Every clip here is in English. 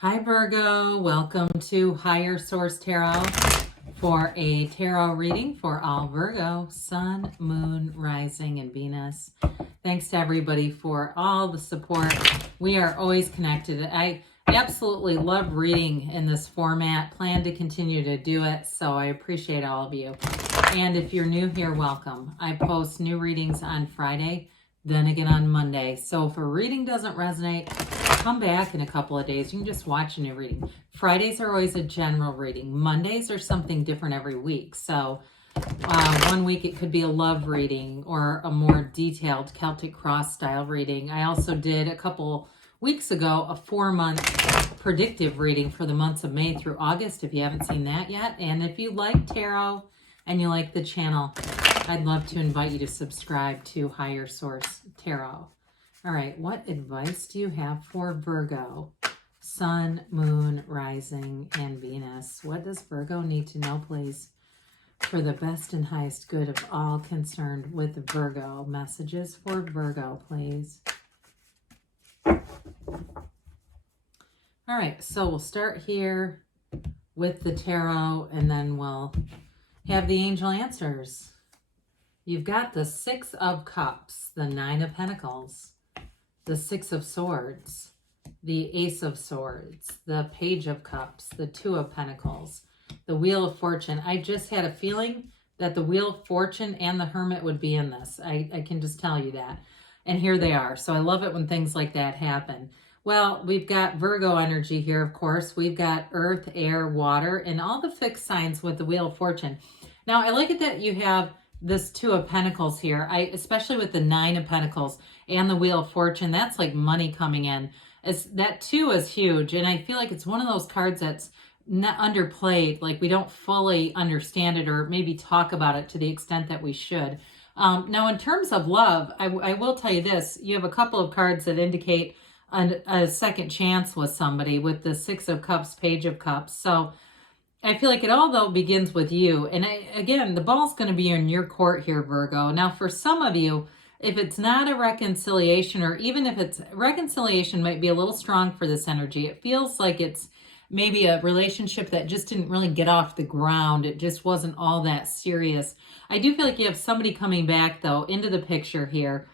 Hi Virgo, welcome to Higher Source Tarot for a tarot reading for all Virgo, Sun, Moon, Rising, and Venus. Thanks to everybody for all the support. We are always connected. I absolutely love reading in this format. Plan to continue to do it, so I appreciate all of you. And if you're new here, welcome. I post new readings on Friday, then again on Monday. So if a reading doesn't resonate, come back in a couple of days. You can just watch a new reading. Fridays are always a general reading. Mondays are something different every week. So one week it could be a love reading or a more detailed Celtic cross style reading. I also did a couple weeks ago a 4-month predictive reading for the months of May through August, if you haven't seen that yet. And if you like tarot and you like the channel, I'd love to invite you to subscribe to Higher Source Tarot. All right, what advice do you have for Virgo? Sun, Moon, Rising, and Venus. What does Virgo need to know, please, for the best and highest good of all concerned with Virgo? Messages for Virgo, please. All right, so we'll start here with the tarot, and then we'll have the angel answers. You've got the Six of Cups, the Nine of Pentacles, the Six of Swords, the Ace of Swords, the Page of Cups, the Two of Pentacles, the Wheel of Fortune. I just had a feeling that the Wheel of Fortune and the Hermit would be in this. I can just tell you that. And here they are. So I love it when things like that happen. Well, we've got Virgo energy here, of course. We've got Earth, Air, Water, and all the fixed signs with the Wheel of Fortune. Now, I like it that you have this Two of Pentacles here, especially with the Nine of Pentacles and the Wheel of Fortune. That's like money coming in. That two is huge, and I feel like it's one of those cards that's not underplayed, like we don't fully understand it or maybe talk about it to the extent that we should. Now, in terms of love, I will tell you this. You have a couple of cards that indicate a second chance with somebody with the Six of Cups, Page of Cups. So I feel like it all, though, begins with you. And again, the ball's going to be in your court here, Virgo. Now, for some of you, if it's not a reconciliation, or even if it's reconciliation might be a little strong for this energy. It feels like it's maybe a relationship that just didn't really get off the ground. It just wasn't all that serious. I do feel like you have somebody coming back, though, into the picture here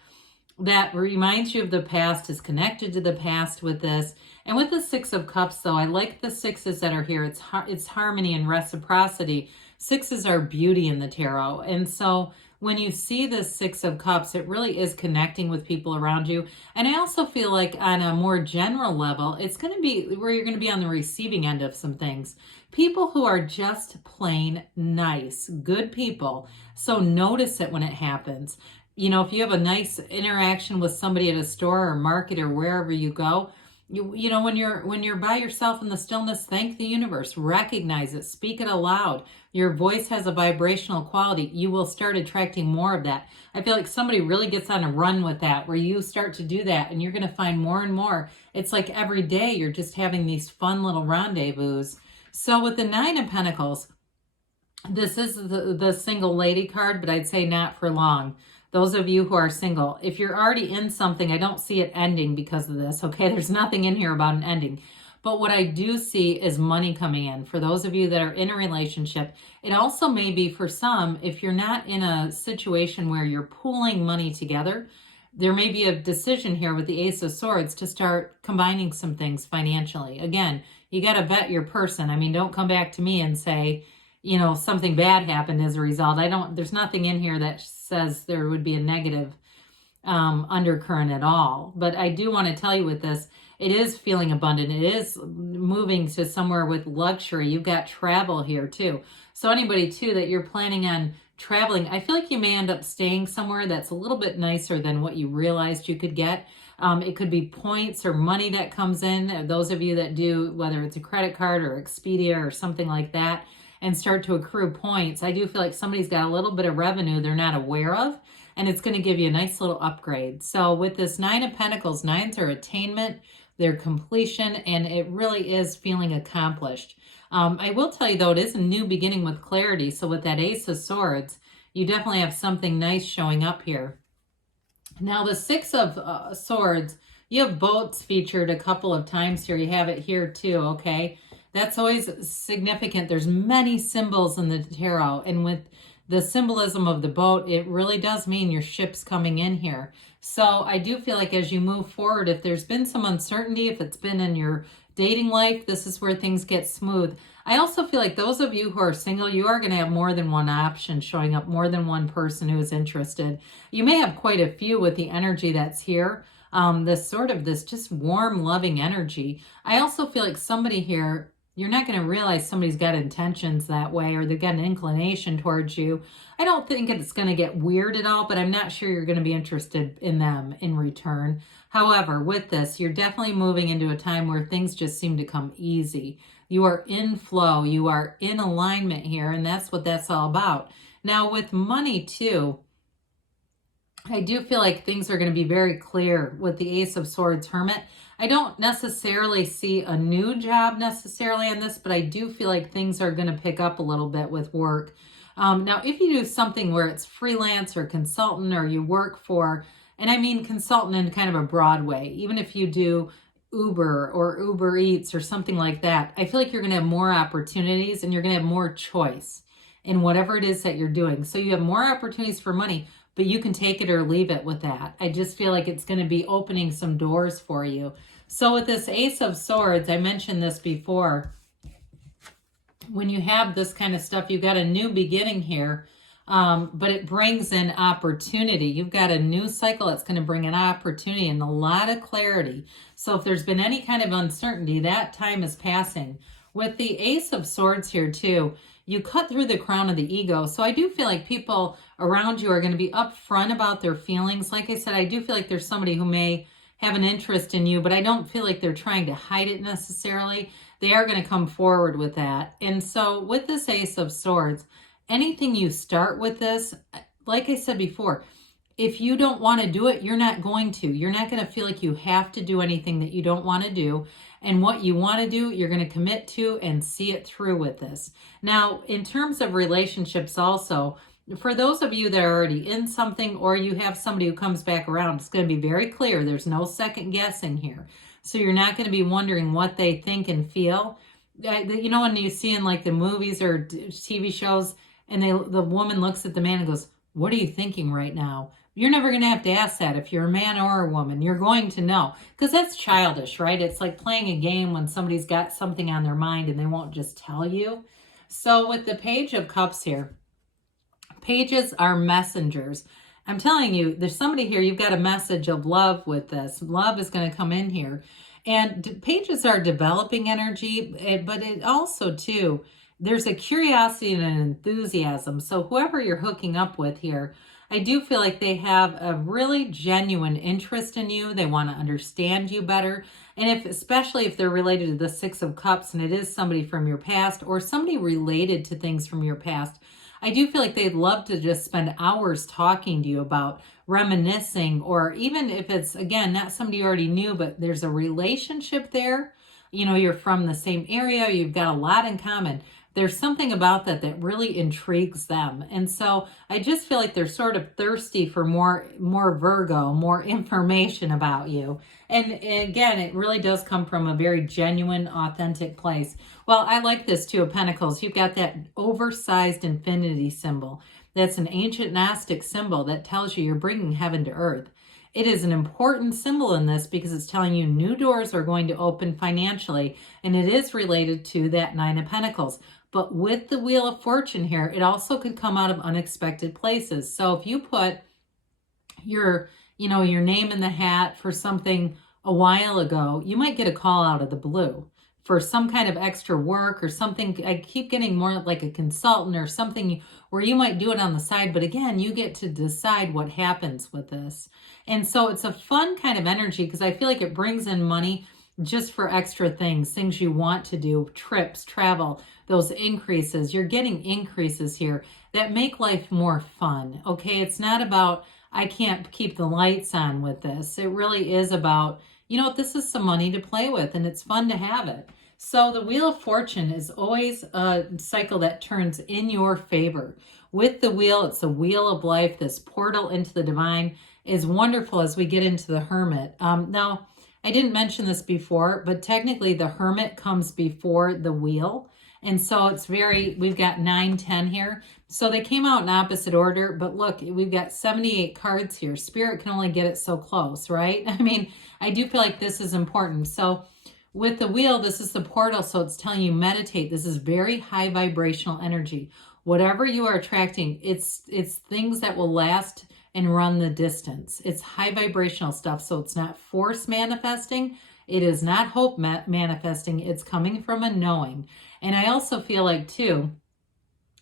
that reminds you of the past, is connected to the past with this. And with the Six of Cups, though, I like the sixes that are here. It's harmony and reciprocity. Sixes are beauty in the tarot. And so when you see this Six of Cups, it really is connecting with people around you. And I also feel like on a more general level, it's going to be where you're going to be on the receiving end of some things. People who are just plain nice, good people. So notice it when it happens. You know, if you have a nice interaction with somebody at a store or market or wherever you go, you know, when you're by yourself in the stillness, thank the universe, recognize it, speak it aloud. Your voice has a vibrational quality. You will start attracting more of that. I feel like somebody really gets on a run with that, where you start to do that, and you're going to find more and more. It's like every day you're just having these fun little rendezvous. So with the Nine of Pentacles, this is the single lady card, but I'd say not for long. Those of you who are single, if you're already in something, I don't see it ending because of this, okay? There's nothing in here about an ending. But what I do see is money coming in. For those of you that are in a relationship, it also may be for some, if you're not in a situation where you're pooling money together, there may be a decision here with the Ace of Swords to start combining some things financially. Again, you got to vet your person. I mean, don't come back to me and say, you know, something bad happened as a result. There's nothing in here that says there would be a negative undercurrent at all. But I do want to tell you with this, it is feeling abundant. It is moving to somewhere with luxury. You've got travel here too. So anybody too that you're planning on traveling, I feel like you may end up staying somewhere that's a little bit nicer than what you realized you could get. It could be points or money that comes in. Those of you that do, whether it's a credit card or Expedia or something like that, and start to accrue points. I do feel like somebody's got a little bit of revenue they're not aware of, and it's going to give you a nice little upgrade. So with this Nine of Pentacles, nines are attainment, they're completion, and it really is feeling accomplished. I will tell you, though, it is a new beginning with clarity. So with that Ace of Swords, you definitely have something nice showing up here. Now, the Six of Swords, You have boats featured a couple of times here. You have it here too, okay? That's always significant. There's many symbols in the tarot, and with the symbolism of the boat, it really does mean your ship's coming in here. So I do feel like as you move forward, if there's been some uncertainty, if it's been in your dating life, this is where things get smooth. I also feel like those of you who are single, you are going to have more than one option showing up, more than one person who is interested. You may have quite a few with the energy that's here. This just warm, loving energy. I also feel like somebody here, you're not going to realize somebody's got intentions that way, or they've got an inclination towards you. I don't think it's going to get weird at all, but I'm not sure you're going to be interested in them in return. However, with this, you're definitely moving into a time where things just seem to come easy. You are in flow. You are in alignment here, and that's what that's all about. Now, with money, too, I do feel like things are going to be very clear with the Ace of Swords Hermit. I don't necessarily see a new job necessarily on this, but I do feel like things are going to pick up a little bit with work. Now, if you do something where it's freelance or consultant, or you work for, and I mean consultant in kind of a broad way, even if you do Uber or Uber Eats or something like that, I feel like you're going to have more opportunities and you're going to have more choice in whatever it is that you're doing. So you have more opportunities for money, but you can take it or leave it with that. I just feel like it's going to be opening some doors for you. So with this Ace of Swords, I mentioned this before, when you have this kind of stuff, you've got a new beginning here, but it brings in opportunity. You've got a new cycle that's going to bring an opportunity and a lot of clarity. So if there's been any kind of uncertainty, that time is passing. With the Ace of Swords here too, you cut through the crown of the ego. So I do feel like people around you are going to be upfront about their feelings. Like I said, I do feel like there's somebody who may have an interest in you, but I don't feel like they're trying to hide it necessarily. They are going to come forward with that. And so with this Ace of Swords, anything you start with this, like I said before, if you don't want to do it, you're not going to. You're not going to feel like you have to do anything that you don't want to do. And what you want to do, you're going to commit to and see it through with this. Now, in terms of relationships also, for those of you that are already in something, or you have somebody who comes back around, it's going to be very clear. There's no second guessing here. So you're not going to be wondering what they think and feel. You know, when you see in like the movies or TV shows, and the woman looks at the man and goes, "What are you thinking right now?" You're never going to have to ask that if you're a man or a woman. You're going to know, because that's childish, right? It's like playing a game when somebody's got something on their mind and they won't just tell you. So with the Page of Cups here, pages are messengers. I'm telling you, there's somebody here, you've got a message of love with this. Love is going to come in here. And pages are developing energy, but it also, too, there's a curiosity and an enthusiasm. So whoever you're hooking up with here, I do feel like they have a really genuine interest in you. They want to understand you better. And especially if they're related to the Six of Cups and it is somebody from your past or somebody related to things from your past, I do feel like they'd love to just spend hours talking to you about reminiscing, or even if it's, again, not somebody you already knew, but there's a relationship there. You know, you're from the same area, you've got a lot in common. There's something about that that really intrigues them. And so I just feel like they're sort of thirsty for more Virgo, more information about you. And again, it really does come from a very genuine, authentic place. Well, I like this Two of Pentacles. You've got that oversized infinity symbol. That's an ancient Gnostic symbol that tells you you're bringing heaven to earth. It is an important symbol in this because it's telling you new doors are going to open financially, and it is related to that Nine of Pentacles. But with the Wheel of Fortune here, it also could come out of unexpected places. So if you put your name in the hat for something a while ago, you might get a call out of the blue for some kind of extra work or something. I keep getting more like a consultant or something where you might do it on the side. But again, you get to decide what happens with this. And so it's a fun kind of energy because I feel like it brings in money just for extra things you want to do, trips, travel, those increases. You're getting increases here that make life more fun, okay? It's not about, I can't keep the lights on with this. It really is about, you know what, this is some money to play with, and it's fun to have it. So the Wheel of Fortune is always a cycle that turns in your favor. With the wheel, it's a wheel of life. This portal into the divine is wonderful as we get into the Hermit. Now, I didn't mention this before, but technically the Hermit comes before the Wheel. And so it's we've got 9, 10 here. So they came out in opposite order, but look, we've got 78 cards here. Spirit can only get it so close, right? I mean, I do feel like this is important. So with the Wheel, this is the portal, so it's telling you meditate. This is very high vibrational energy. Whatever you are attracting, it's things that will last and run the distance. It's high vibrational stuff, so it's not force manifesting. It is not hope manifesting. It's coming from a knowing. And I also feel like, too,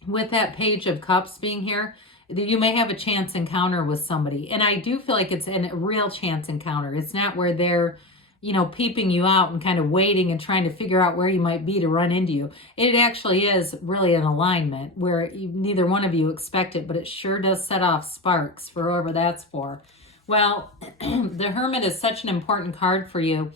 with that Page of Cups being here, that you may have a chance encounter with somebody. And I do feel like it's a real chance encounter. It's not where they're, you know, peeping you out and kind of waiting and trying to figure out where you might be to run into you. It actually is really an alignment where neither one of you expect it, but it sure does set off sparks for whoever that's for. Well, the Hermit is such an important card for you.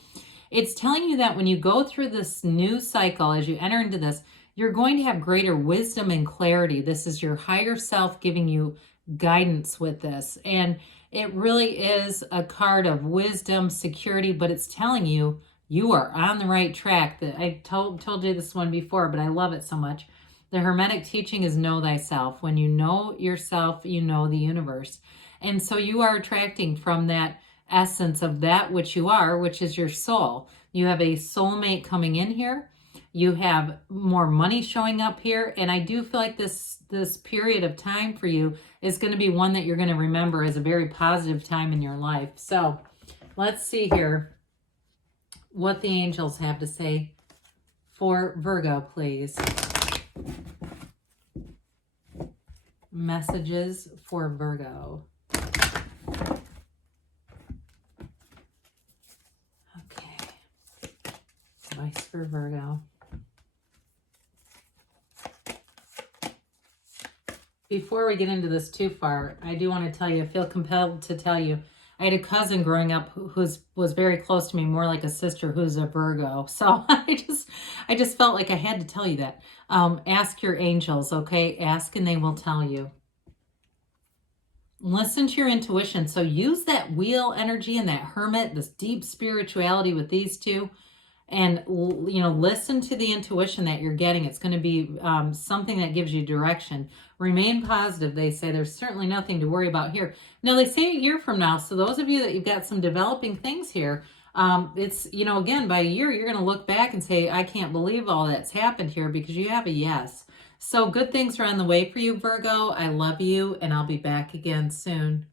It's telling you that when you go through this new cycle, as you enter into this, you're going to have greater wisdom and clarity. This is your higher self giving you guidance with this. And it really is a card of wisdom, security, but it's telling you you are on the right track. That I told you this one before, but I love it so much. The Hermetic teaching is know thyself. When you know yourself, you know the universe. And so you are attracting from that essence of that which you are, which is your soul. You have a soulmate coming in here. You have more money showing up here. And I do feel like this period of time for you is going to be one that you're going to remember as a very positive time in your life. So let's see here what the angels have to say for Virgo, please. Messages for Virgo. Okay. Advice for Virgo. Before we get into this too far, I do want to tell you, I feel compelled to tell you, I had a cousin growing up who was very close to me, more like a sister, who's a Virgo. So I just felt like I had to tell you that. Ask your angels, okay? Ask and they will tell you. Listen to your intuition. So use that Wheel energy and that Hermit, this deep spirituality with these two. And, you know, listen to the intuition that you're getting. It's going to be something that gives you direction. Remain positive, they say. There's certainly nothing to worry about here. Now, they say a year from now. So those of you that you've got some developing things here, it's, you know, again, by a year, you're going to look back and say, I can't believe all that's happened here, because you have a yes. So good things are on the way for you, Virgo. I love you, and I'll be back again soon.